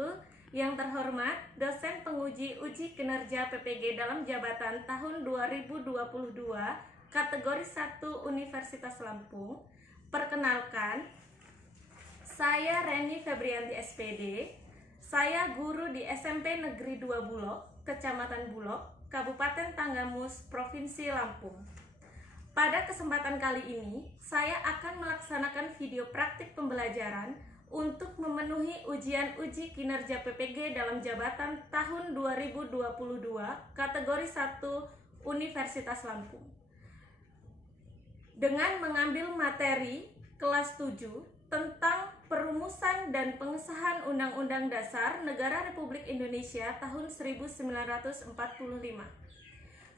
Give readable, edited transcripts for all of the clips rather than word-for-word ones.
wabarakatuh. Yang terhormat, dosen penguji uji kinerja PPG dalam jabatan tahun 2022, kategori 1 Universitas Lampung. Perkenalkan, saya Reni Febrianti SPD. Saya guru di SMP Negeri 2 Bulog, Kecamatan Bulog, Kabupaten Tanggamus, Provinsi Lampung. Pada kesempatan kali ini, saya akan melaksanakan video praktik pembelajaran untuk memenuhi ujian uji kinerja PPG dalam jabatan tahun 2022, kategori 1 Universitas Lampung. Dengan mengambil materi kelas 7 tentang perumusan dan pengesahan Undang-Undang Dasar Negara Republik Indonesia tahun 1945.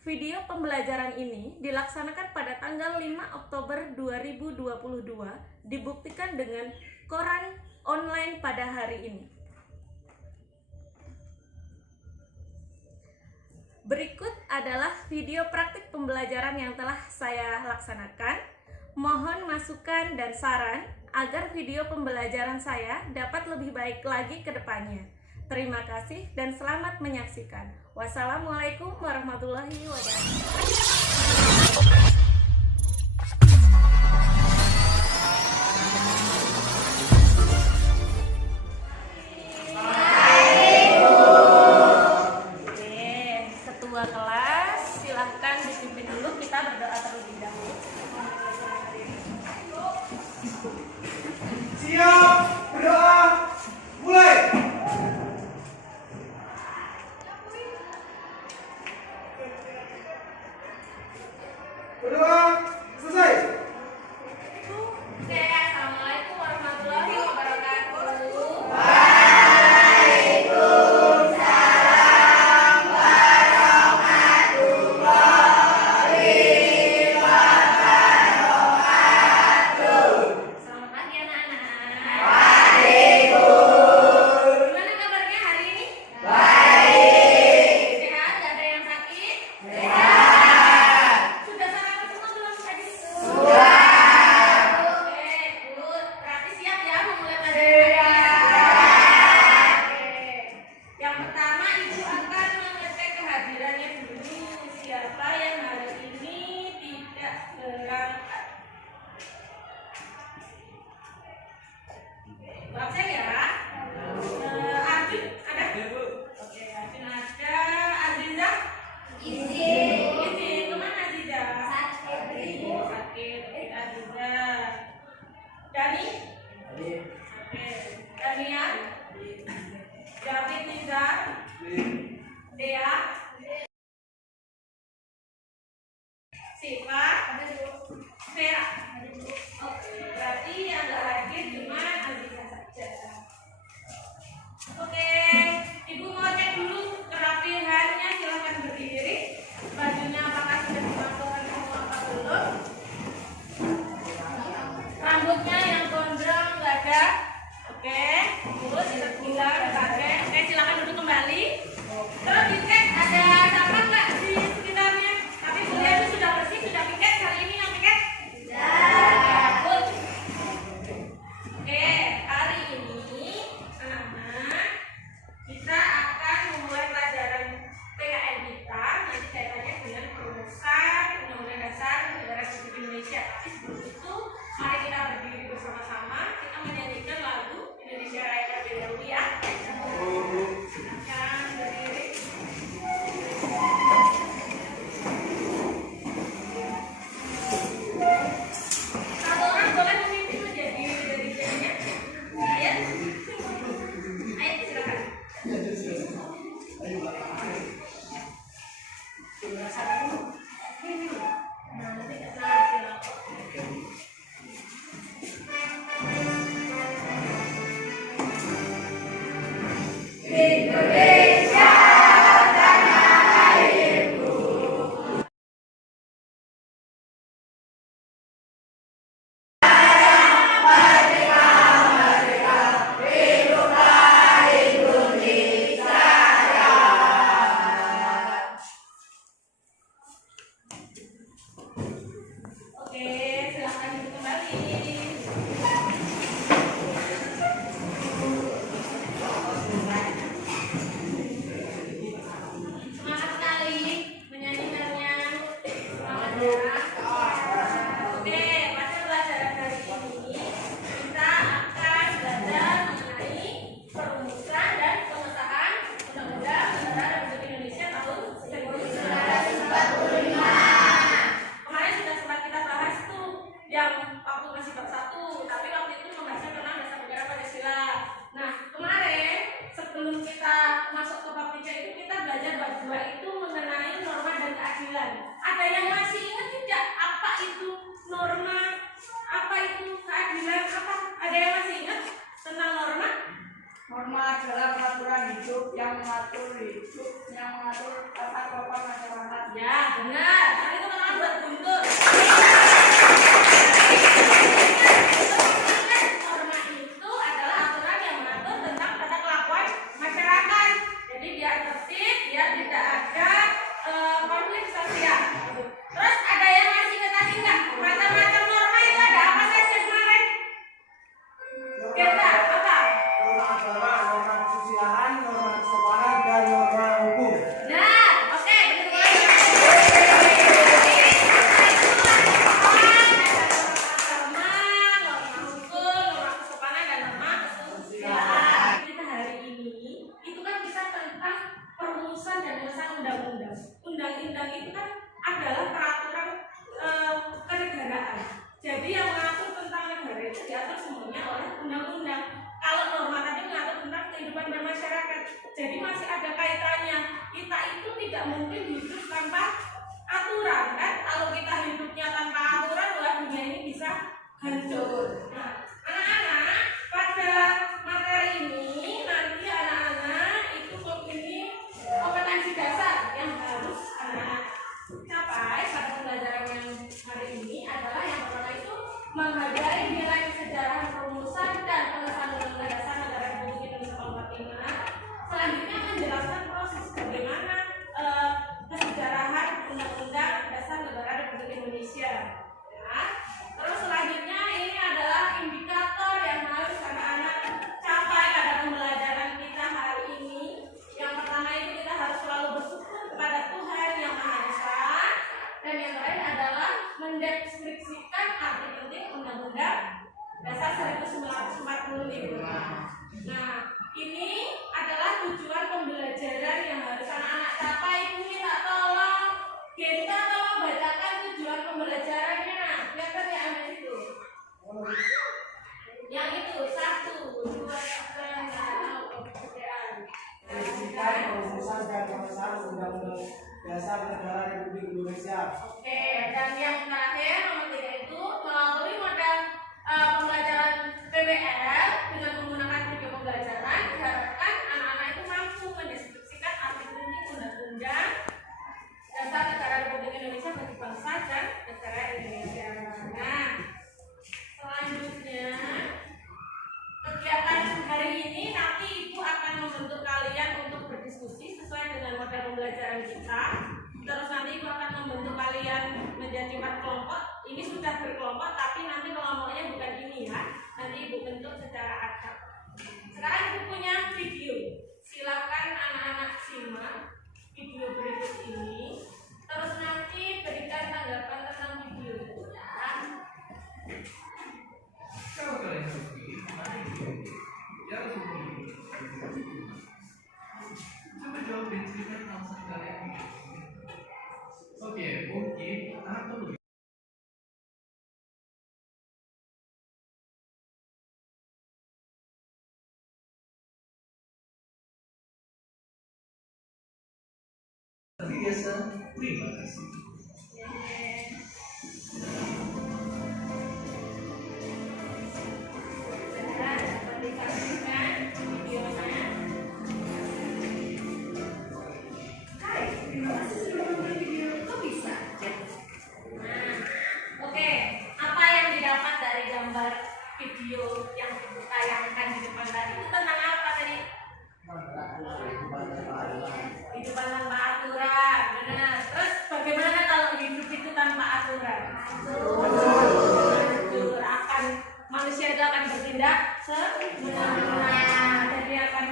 Video pembelajaran ini dilaksanakan pada tanggal 5 Oktober 2022, dibuktikan dengan koran online pada hari ini. Berikut adalah video praktik pembelajaran yang telah saya laksanakan. Mohon masukan dan saran agar video pembelajaran saya dapat lebih baik lagi ke depannya. Terima kasih dan selamat menyaksikan. Wassalamualaikum warahmatullahi wabarakatuh. Ketua kelas, silahkan dipimpin dulu, kita berdoa terlebih dahulu. Siap, berdoa, mulai. Berdoa, selesai. Oke, assalamualaikum warahmatullahi wabarakatuh. Selamat pagi anak-anak. Gimana kabarnya hari ini? Sehat? Gak ada yang sakit? Sudah sarapan semua belum tadi? Oke, good. Berarti siap ya memulai pelajaran? Oke. Yang pertama, Ibu akan mengecek kehadirannya dulu. Siapa yang hari ini tidak berangkat? Absen ya? Arjun ada? Oke, Arjun ada. Aziza? Izin. Kemana Aziza? Sakit. Oke, Aziza. Dani? Oke. Danian? David Nizar? Dea? Siva? Vera? Oke, berarti yang nggak hadir cuma Aziza saja. Oke, Ibu mau cek dulu kerapihannya, silahkan berdiri. Bajunya apakah sudah dimasukkan semua apa belum? Rambutnya yang gondrong nggak ada? Oke, terus tertinggal pakai. Oke, silakan duduk kembali. Terus dicek ada sampah nggak di sekitarnya? Tapi kuliah itu sudah bersih, sudah piket hari ini yang piket? Good. Oke, hari ini anak-anak kita akan memulai pelajaran PKN kita nanti kaitannya dengan perumusan Undang-Undang Dasar Negara Republik Indonesia. Tapi sebelum itu, mari kita berdiri bersama-sama, kita menyanyikan lagu Indonesia Raya terlebih dahulu ya. Silakan berdiri. Satu orang boleh memimpin aja dari jadinya. Ya. Ayo silakan. adalah peraturan hidup yang mengatur tata kelola masyarakat. Ya, benar. Tapi itu kan buat buntut. Norma itu adalah aturan yang mengatur tentang tata kelakuan masyarakat. Jadi biar tertib, biar tidak ada konflik sosial. Terus ada yang masih ingat lagi nggak? Macam-macam norma itu ada apa saja kemarin? Kita apa? Norma agama, norma kesusilaan, norma kesopanan, dan norma hukum. Nah, oke, begitu lagi. Norma hukum, norma kesopanan, dan norma kesusilaan. Kita hari ini itu kan kita tentang perumusan dan pengesahan undang-undang. Undang-undang itu kan adalah peraturan kenegaraan. Jadi yang mengatur tentang negara itu diatur semuanya oleh undang-undang. Kalau norma tadi mengatur tentang kehidupan bermasyarakat. Jadi masih ada kaitannya. Kita itu tidak mungkin hidup tanpa aturan kan? Kalau kita hidupnya tanpa aturan, wah dunia ini bisa hancur. Nah, anak-anak pada materi ini nanti anak-anak itu mempunyai kompetensi dasar yang harus anak-anak capai pada pembelajaran yang hari ini adalah yang pertama itu menghargai nilai kesejarahan perumusan dan pengesahan undang-undang dasar negara Republik Indonesia tahun 45. Selanjutnya menjelaskan proses bagaimana kesejarahan undang-undang dasar negara Republik Indonesia. Ya. Terus selanjutnya ini adalah indikator yang harus anak-anak capai pada pembelajaran kita hari ini. Yang pertama itu kita harus selalu bersyukur kepada Tuhan yang Maha Esa. Dan yang lain adalah mendeskripsikan arti penting Undang-Undang Dasar 1945. Nah, ini adalah tujuan pembelajaran yang harus anak-anak capai. Ibu minta tolong kita tolong bacakan tujuan pembelajarannya. Nah, kelihatan ya Anda itu. Yang itu 1, 2, 3, pekerjaan. Menyaksikan perumusan dan pengesahan undang-undang dasar negara Republik Indonesia. Oke, dan yang terakhir nomor 3 itu melalui modal pembelajaran PBL dengan menggunakan video pembelajaran diharapkan anak-anak itu mampu mendeskripsikan arti penting undang-undang dasar negara Republik Indonesia bagi bangsa dan negara Indonesia. Nah, selanjutnya kegiatan hari ini nanti Ibu akan membentuk kalian untuk berdiskusi sesuai dengan model pembelajaran kita. Terus nanti Ibu akan membentuk kalian menjadi 4 kelompok. Ini sudah berkelompok, tapi nanti kelompoknya bukan ini ya. Nanti Ibu bentuk secara acak. Sekarang Ibu punya video. Silakan anak-anak simak video berikut ini. Terus nanti berikan tanggapan tentang video itu ya. Kalau kalian suki, ya coba jawab dan ceritakan alasan kalian. Oke, mungkin atau begini. Tapi biasa, terima kasih. Video yang ditayangkan di depan tadi itu tentang apa tadi? Kehidupan tanpa aturan. Benar. Terus bagaimana kalau hidup itu tanpa aturan? Akan manusia itu akan bertindak semena-mena. Jadi akan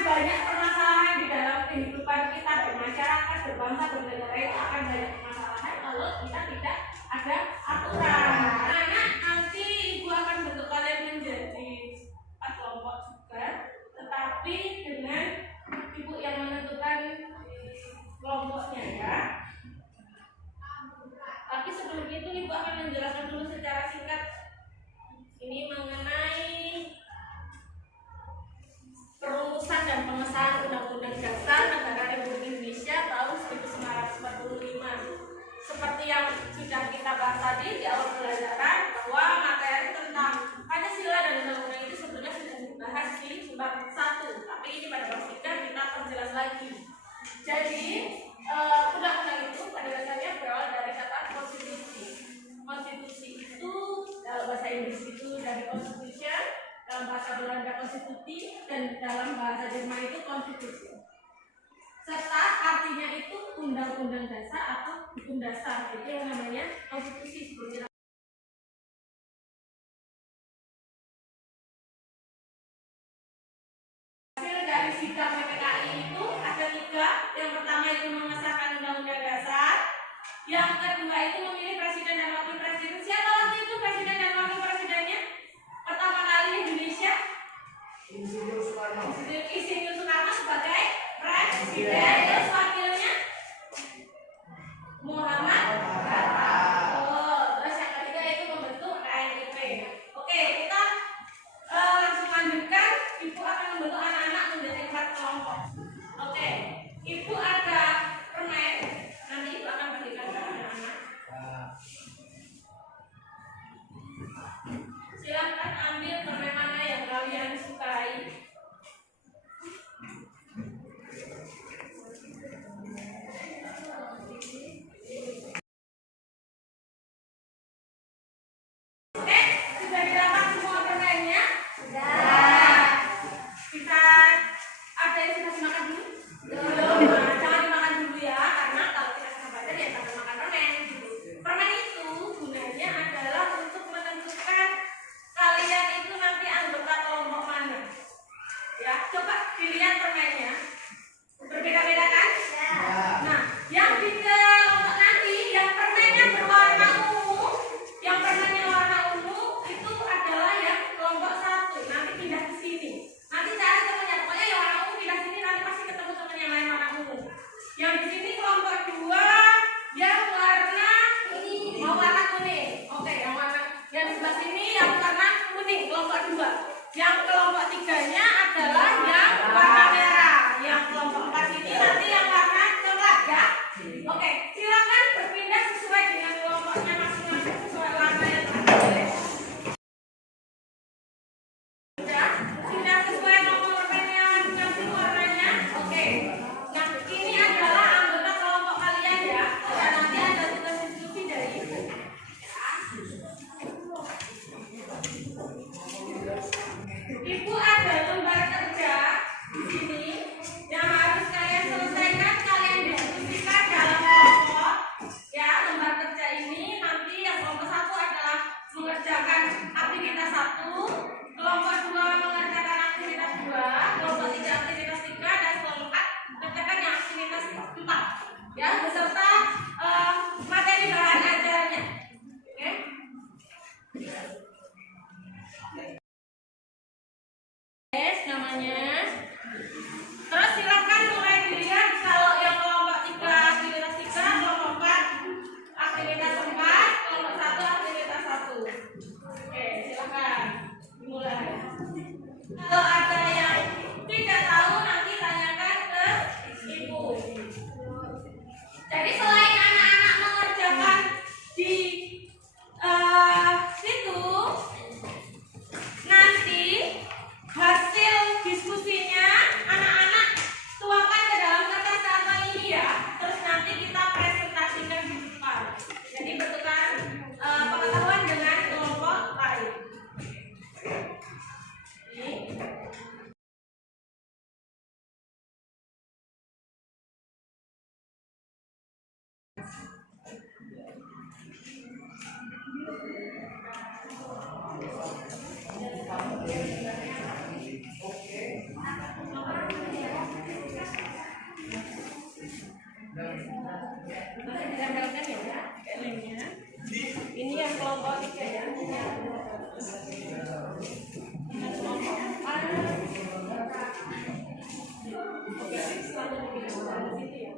banyak permasalahan di dalam kehidupan kita bermasyarakat, berbangsa, bernegara itu akan banyak permasalahan kalau kita tidak ada aturan. Karena nanti Ibu akan bentuk kalian menjadi 4 kelompok juga, tetapi dengan Ibu yang menentukan kelompoknya ya. Tapi sebelum itu Ibu akan menjelaskan dulu secara singkat ini mengenai perumusan dan pengesahan Undang-Undang Dasar Negara Republik Indonesia tahun 1945. Seperti yang sudah kita bahas tadi di awal pembelajaran bahwa materi tentang Pancasila dan Undang-Undang itu sebenarnya sudah dibahas di bab 1, tapi ini pada bab 3 kita perjelas lagi. Jadi undang-undang itu pada dasarnya berawal dari kata konstitusi. Konstitusi itu dalam bahasa Inggris itu dari constitution, dalam bahasa Belanda konstitusi, dan dalam bahasa Jerman itu konstitusi. Serta artinya itu undang-undang dasar atau hukum dasar, itu yang namanya konstitusi seperti dari sidang PPKI itu ada 3. Yang pertama itu mengesahkan undang-undang dasar, yang kedua itu memilih presiden dan wakil presiden. Siapa waktu itu presiden dan wakil presidennya? Pertama kali Indonesia Insinyur Soekarno. Insinyur Soekarno sebagai presiden, terus wakilnya Muhammad Hatta. Oh, terus yang ketiga itu membentuk KNIP. Oke, kita langsung lanjutkan. Ibu akan membentuk anak-anak menjadi 4 kelompok. Oke, ibu ada permen, nanti ibu akan bagikan ke anak-anak. Silakan ambil permen mana yang kalian sukai. Oke, sudah didapat semua permennya? Sudah. Kita ada yang sudah dimakan dulu? Belum. Nah, jangan dimakan dulu ya, karena kalau kita sudah baca ya jangan makan permen gitu. Permen itu gunanya adalah untuk menentukan kalian itu nanti anggota kelompok mana. Ya, coba dilihat permennya. Berbeda-beda kan? Ya. Nah, yang di kelompok nanti yang permennya berwarna ungu, yang permennya warna ungu itu adalah yang kelompok 1. Nanti pindah ke sini. Nanti cari temannya, pokoknya yang warna ungu pindah sini, nanti pasti ketemu teman yang lain warna ungu. Yang di sini kelompok 2 yang warna mau warna kuning. Oke, yang sebelah sini yang warna kuning kelompok 2. Yang kelompok 3-nya adalah yang warna merah. Yang kelompok 4 ini nanti yang warna coklat ya. Oke, silakan berpindah sesuai dengan kelompoknya masing-masing sesuai warna yang terpilih. Sudah sesuai nomor permennya masing-masing warnanya. Oke. Nah, ini adalah anggota kelompok kalian ya. Dan nanti ada tugas instruksi dari ibu. Ibu ada lembar kerja di sini yang harus kalian selesaikan, kalian diskusikan dalam kelompok. Ya, lembar kerja ini nanti yang kelompok 1 adalah mengerjakan aktivitas 1, kelompok 2 mengerjakan aktivitas 2, kelompok 3 aktivitas 3, dan kelompok 4 mengerjakan yang aktivitas 4. Ya, beserta materi bahan ajarnya. Oke? Namanya. Terus silakan mulai dilihat kalau yang kelompok 3 aktivitas 3, kelompok 4 aktivitas 4, kelompok 1 aktivitas 1. Oke, silakan dimulai. Kalau ada yang tidak tahu nanti tanyakan ke ibu. Jadi selain anak-anak mengerjakan di situ, nanti hasil diskusinya anak-anak tuangkan ke dalam kertas apa ini ya. Terus nanti kita presentasikan di depan. Jadi bertukar pengetahuan dengan kelompok lain. Ini. Ditempelkan ya, lemnya. Ini yang kelompok 3 ya. Yang kelompok 4. Oke, selalu dipilih di situ ya.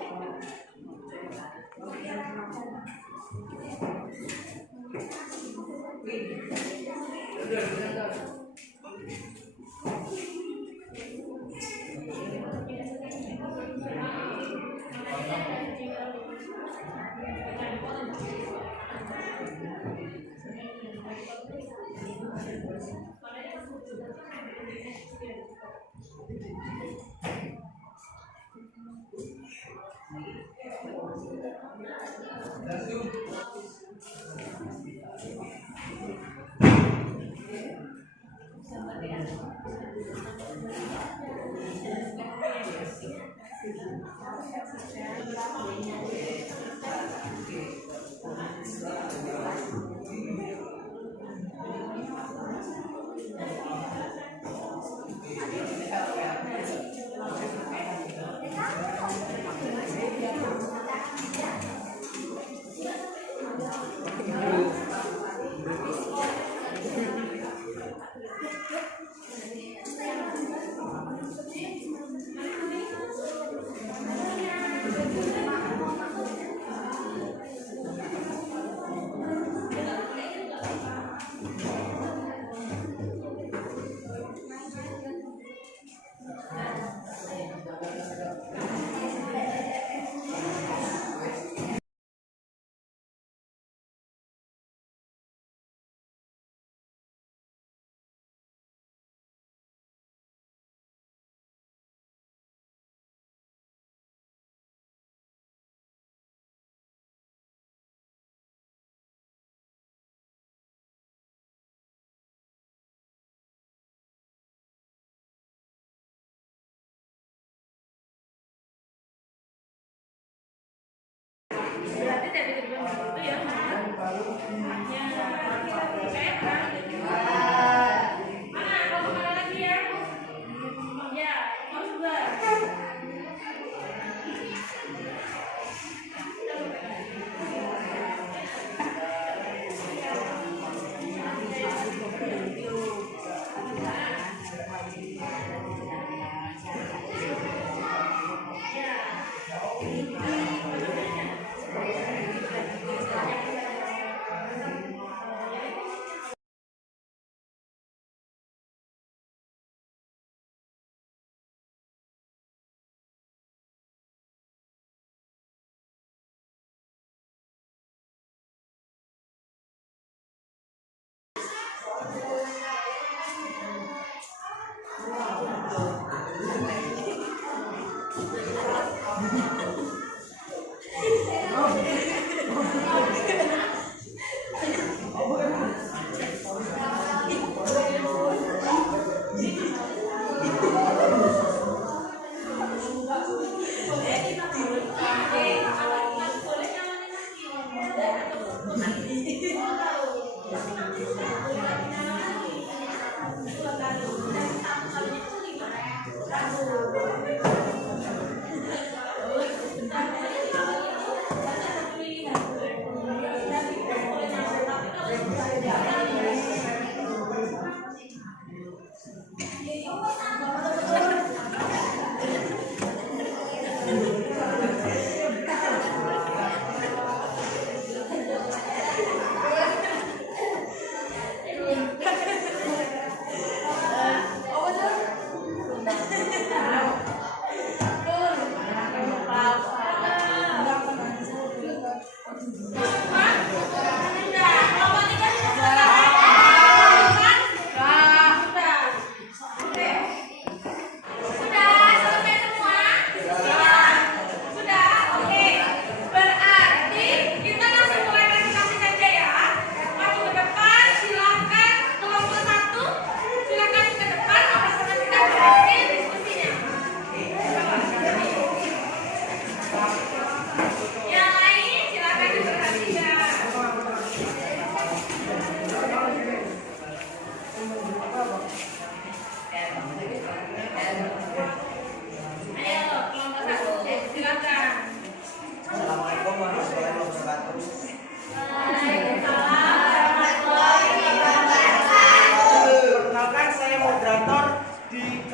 Berarti tidak bikin itu ya, mana kamu mana lagi ya? Ya, kamu juga.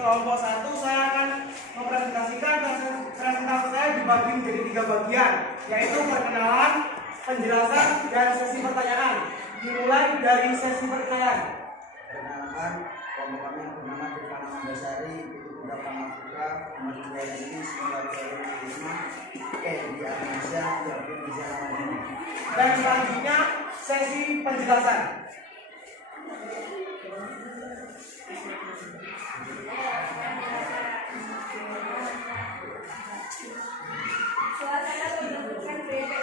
kelompok 1 saya akan mempresentasikan presentasi saya dibagi menjadi 3 bagian, yaitu perkenalan, penjelasan, dan sesi pertanyaan. Dimulai dari sesi pertanyaan. Perkenalkan, kelompok kami yang bernama Dirpan Amandasari, itu beberapa Afrika, nomor 2 ini 1995, di Indonesia, di Indonesia. Dan selanjutnya sesi penjelasan. Suasana menentukan beda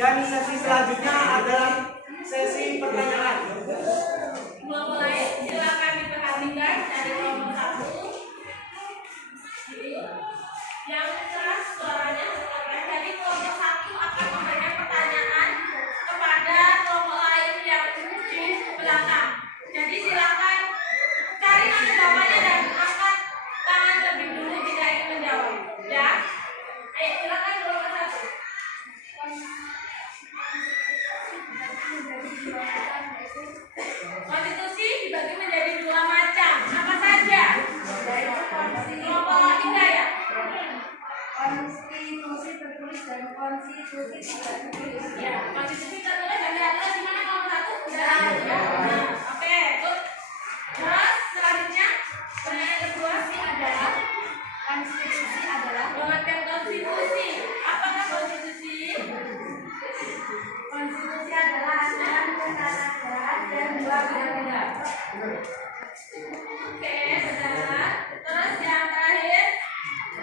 Dan sesi selanjutnya adalah sesi pertanyaan. Mulai, silakan diperhatikan dari kelompok 1 yang keras suaranya. Jadi kelompok 1 akan memberikan pertanyaan kepada kelompok lain yang di belakang. Jadi silakan cari nama bapaknya dan angkat tangan lebih dulu jika ingin menjawab. Ya, ayo silakan kelompok 1. Konstitusi dibagi menjadi 2 macam. Apa saja? Kelompok 3 ya? Konstitusi tertulis dan konstitusi tidak tertulis. Ya, konstitusi tertulis dan tidak tertulis di mana kelompok 1? Nah, oke, good. Terus selanjutnya pertanyaan kedua adalah mengenai konstitusi. Apakah konstitusi? Konstitusi adalah aturan ketatanegaraan dan dua undang-undang. Oke, benar. Terus yang terakhir,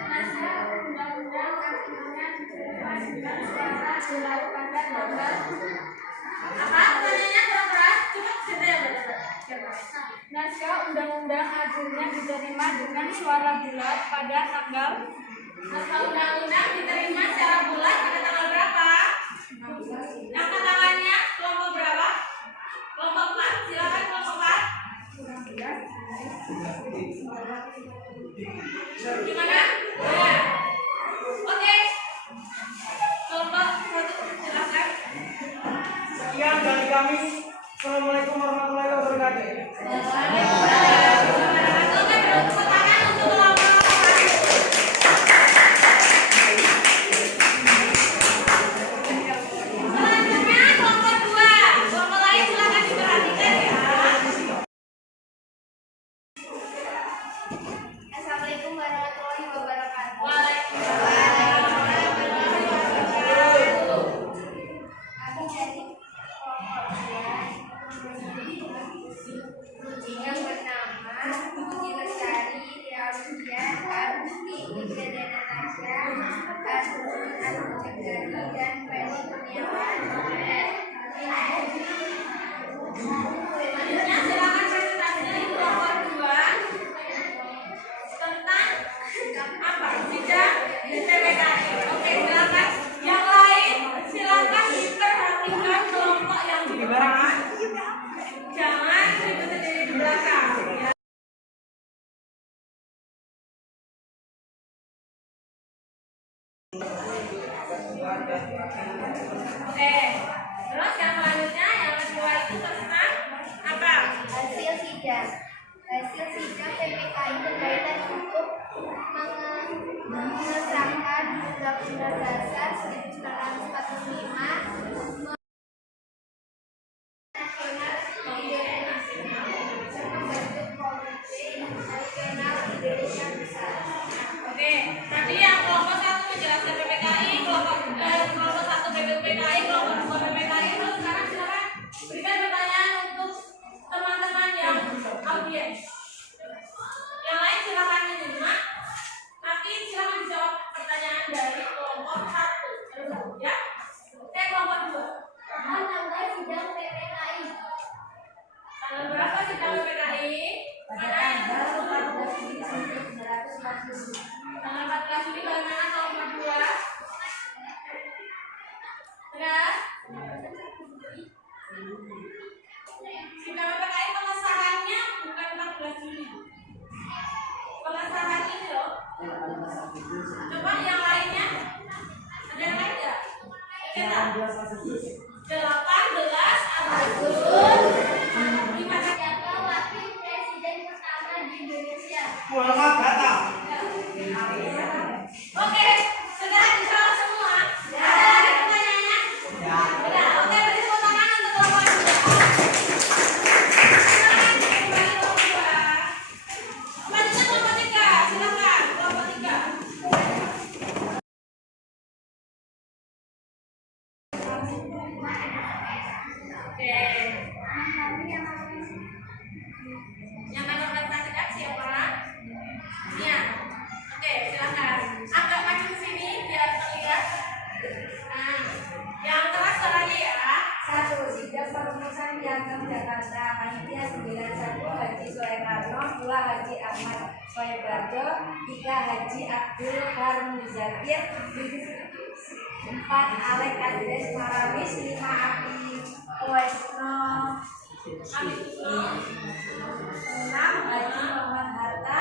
Naskah undang-undang artinya diterima dengan suara dilakukan pada tanggal. apa pertanyaannya kurang keras? Cukup cerita yang benar. Naskah undang-undang akhirnya diterima dengan suara bulat pada tanggal. Naskah undang-undang diterima secara bulat pada tanggal berapa? Angkat tangannya kelompok berapa? Kelompok 4, silakan kelompok 4. Gimana? Ya. Oke. Kelompok 1 silakan. Sekian dari kami. Assalamualaikum warahmatullahi wabarakatuh. Oke, tepuk tangan untuk kelompok 1. Selanjutnya kelompok 2. Kelompok lain silakan diperhatikan ya. Assalamualaikum warahmatullahi wabarakatuh. Waalaikumsalam warahmatullahi wabarakatuh. Kami dari kelompok 2 yang bernama Budi Lestari, Aulia, Arusti, Ida dan Natasha, Arun, Arun Cegari, dan Feni Kurniawan. Selanjutnya silakan presentasi dari kelompok 2 tentang apa? Sidang PPKI. Oke, silakan. Yang lain silakan diperhatikan kelompok yang di depan. Jangan ribut sendiri di belakang. Ya. Oke, terus yang selanjutnya yang kedua itu tentang apa? Hasil sidang PPKI berkaitan untuk mengesahkan Undang-Undang Dasar 1945 nasional membentuk Komite Nasional Indonesia Besar. Oke, tadi yang kelompok 1 menjelaskan PPKI, kelompok 1 PPKI, kelompok 2 PPKI. Terus sekarang silakan berikan pertanyaan untuk teman-teman yang audiens. Yang lain silakan menyimak. Nanti silakan dijawab pertanyaan dari kelompok 1. Ya. Oke, kelompok 2. Tanggal sidang PPKI. Tanggal berapa sidang PPKI? Mana yang tanggal 14 Juli bagaimana kelompok 2? Benar? Sidang PPKI pengesahannya bukan 14 Juli. Pengesahan ini loh. Coba yang lainnya. Ada yang lain nggak? Kita 18 Agustus. Gimana? Siapa wakil presiden pertama di Indonesia? Muhammad Hatta. Oke, sudah dijawab semua. Ada lagi pertanyaannya? Sudah. Oke, beri tepuk tangan untuk kelompok 2. Silakan kembali kelompok 2. Kembali ke kelompok 3. Silakan kelompok 3. Oke. Yang akan presentasikan siapa? Nia. Oke, silakan. Agak maju ke sini biar terlihat. Nah, yang keras sidang perumusan Piagam Jakarta Panitia 91 Haji Soekarno, 2 Haji Ahmad Soebarjo, 3 Haji Abdul Karim Muzakir, 4 Alek Andres Maramis, 5 Abi Koesno, 6 Haji Muhammad Hatta,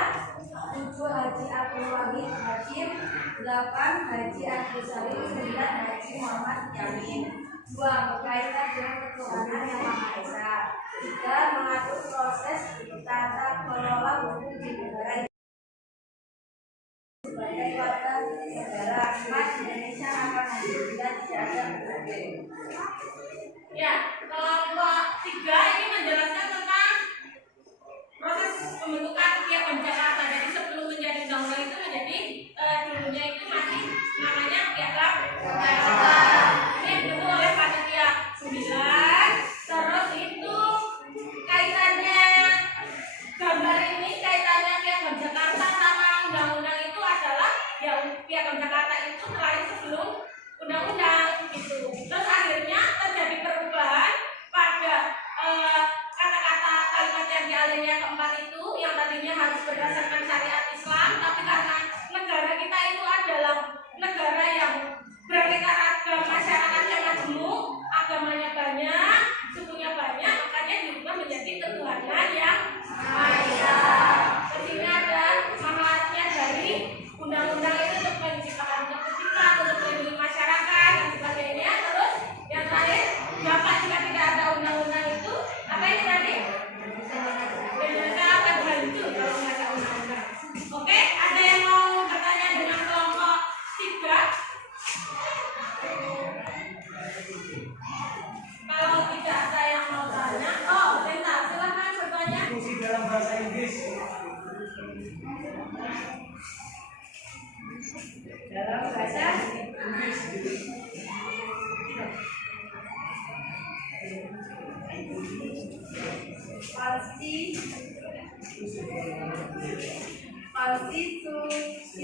7 Haji Abdul Wahid Hakim, 8 Haji Abdul Salim, 9 Haji Muhammad Yamin. 2 berkaitan dengan ketuhanan yang Maha Esa. 3 mengatur proses tata kelola hukum di negara sebagai warga negara. 4 Indonesia akan hadir bila tidak ada berbagai. Ya, kelompok 3 ini menjelaskan tentang proses pembentukan Piagam Jakarta. Jadi sebelum menjadi undang-undang itu menjadi dulunya itu masih namanya Piagam Jakarta. Ini dibentuk oleh Panitia 9. Terus itu kaitannya gambar ini kaitannya Piagam Jakarta sama undang-undang itu adalah ya Piagam Jakarta itu terlahir sebelum undang-undang gitu. Terus akhirnya terjadi perubahan pada kata-kata kalimat yang dialihnya keempat itu yang tadinya harus berdasarkan syariat Islam, tapi karena negara kita itu adalah negara yang beraneka ragam, masyarakatnya majemuk, agamanya banyak, sukunya banyak, makanya diubah menjadi ketuhanan yang Maha Esa. Kesini ada manfaatnya dari undang-undang itu untuk menciptakan kepentingan, untuk melindungi masyarakat dan sebagainya. Terus yang terakhir, Bapak jika tidak ada undang-undang itu, apa ini tadi? Indonesia akan hancur kalau nggak ada undang-undang. Oke, ada yang mau bertanya dengan kelompok 3? Kalau tidak ada yang mau tanya, oh bentar, silahkan bertanya. Fungsi dalam bahasa Inggris. Dalam bahasa konstitusi.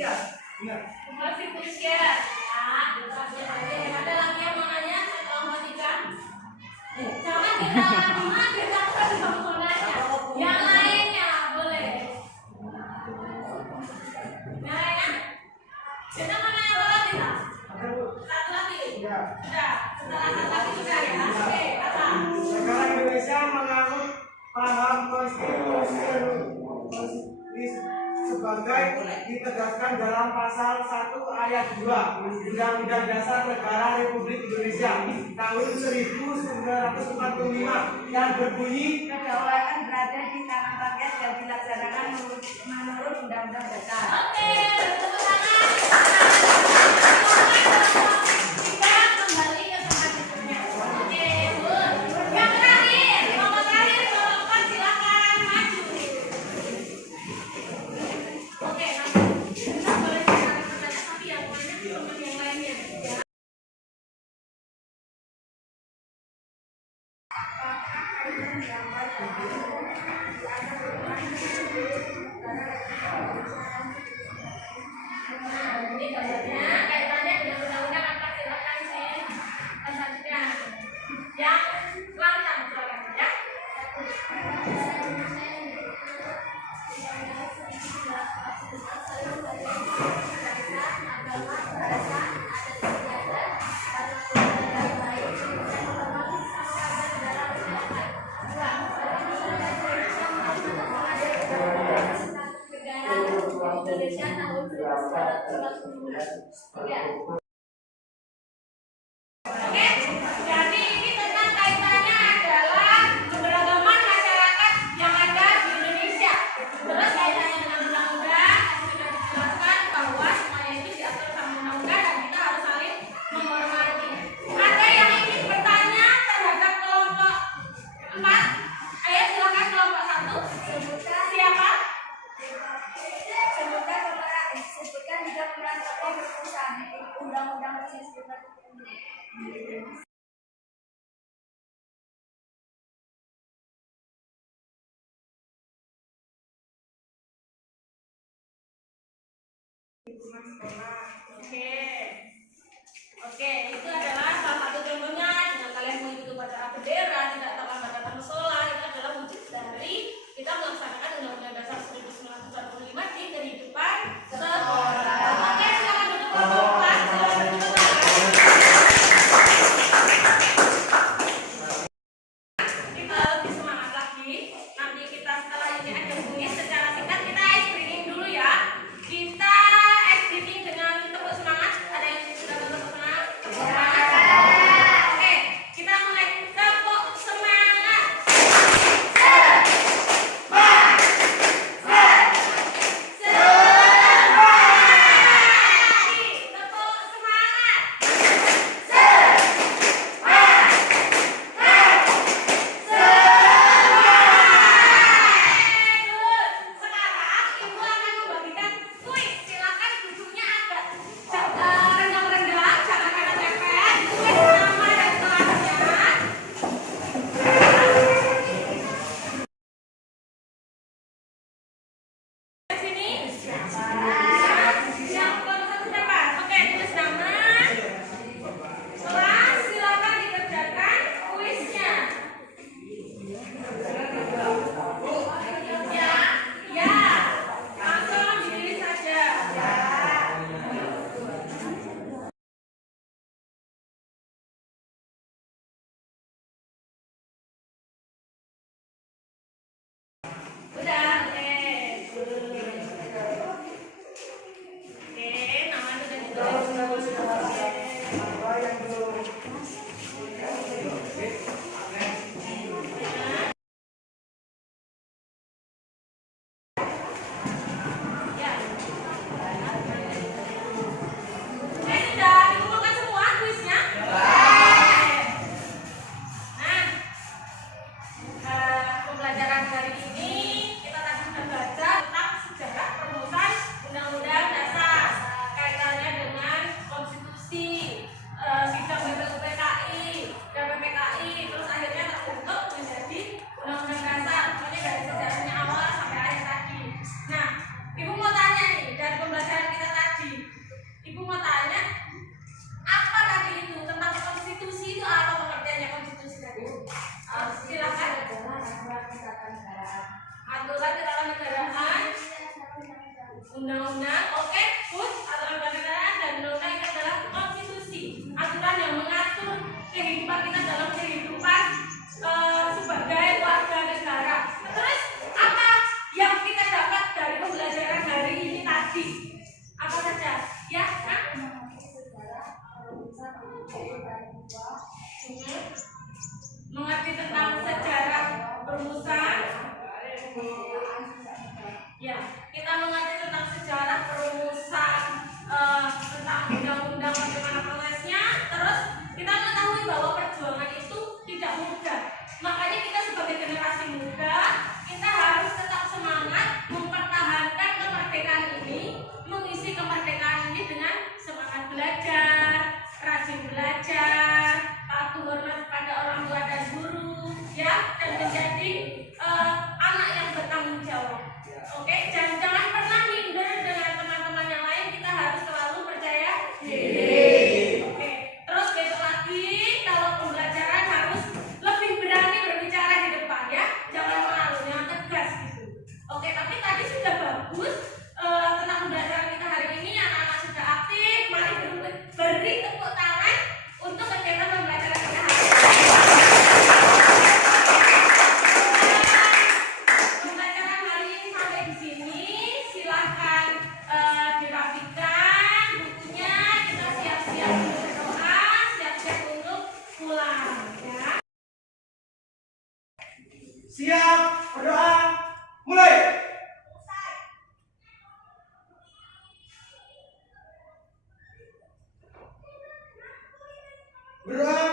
Konstitusi. Ada lagi yang mau nanya? Kelompok 3? Jangan kita mau nanya. Yang lainnya boleh. Yang lainnya? Kita mau nanya apa lagi? Satu lagi. Ya. Sudah. Setelah satu lagi sudah ya. Oke, apa? Negara Indonesia menganut paham konstitusi sebagai ditegaskan dalam pasal 1 ayat 2 Undang-Undang Dasar Negara Republik Indonesia tahun 1945 yang berbunyi Kedaulatan berada di tangan rakyat dan dilaksanakan menurut Undang-Undang Dasar. Oke, tepuk tangan. Kita kembali ke tempat berikutnya. Oke, good. Yang terakhir, kelompok terakhir, kelompok 4 silakan maju. Oke, kita boleh silakan bertanya, tapi yang lainnya teman yang lainnya. Ya. Ini gambarnya kaitannya dengan undang-undang apa silakan sih selanjutnya yang langsung silakan ya. Indonesia tahun 1945. Ya. Oke, jadi ini tentang kaitannya adalah keberagaman masyarakat yang ada di Indonesia. Terus kaitannya dengan undang-undang sudah dijelaskan bahwa semuanya itu diatur sama undang-undang dan kita harus saling menghormati. Ada yang ingin bertanya terhadap kelompok 4? Ayo silakan kelompok 1. Siapa? Sebutkan juga peran tokoh perumusan undang-undang tersebut. Oke, itu adalah salah satu contohnya dengan kalian mengikuti upacara bendera. Siap, berdoa, mulai. Berdoa.